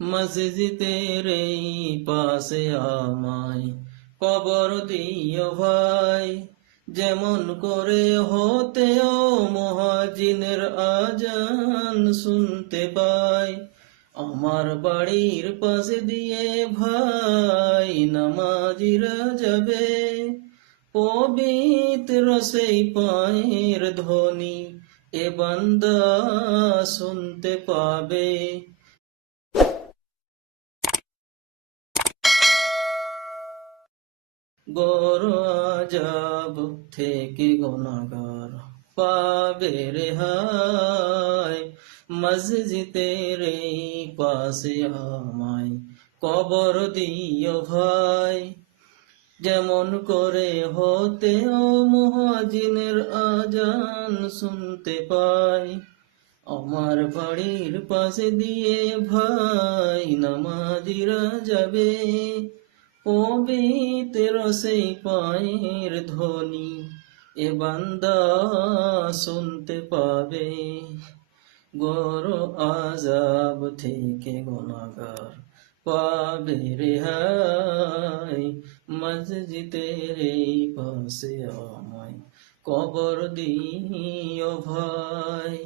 মসজিদের এই পাশে আমায় কবর দিও ভাই, যেমন করে হতেও মুহাজিনের আজান শুনতে পাই। আমার বাড়ির পাশে দিয়ে ভাই নামাজিরা যাবে, পবিত্র সেই পায়ের ধ্বনি এ বান্দা শুনতে পাবে। বড় আযাব থেকে গুনাহগার পাবে রেহাই, মসজিদের এই পাশে আমায় কবর দিও ভাই, যেমন করে হতেও মুহাজিনের আজান শুনতে পাই। আমার বাড়ির পাশে দিয়ে ভাই নামাজিরা যাবে, পবিত্র সেই পায়ের ধ্বনি এ বান্দা শুনতে পাবে। বড় আযাব থেকে গুনাহগার পাবে রেহাই, মসজিদের এই পাশে আমায় কবর দিও ভাই।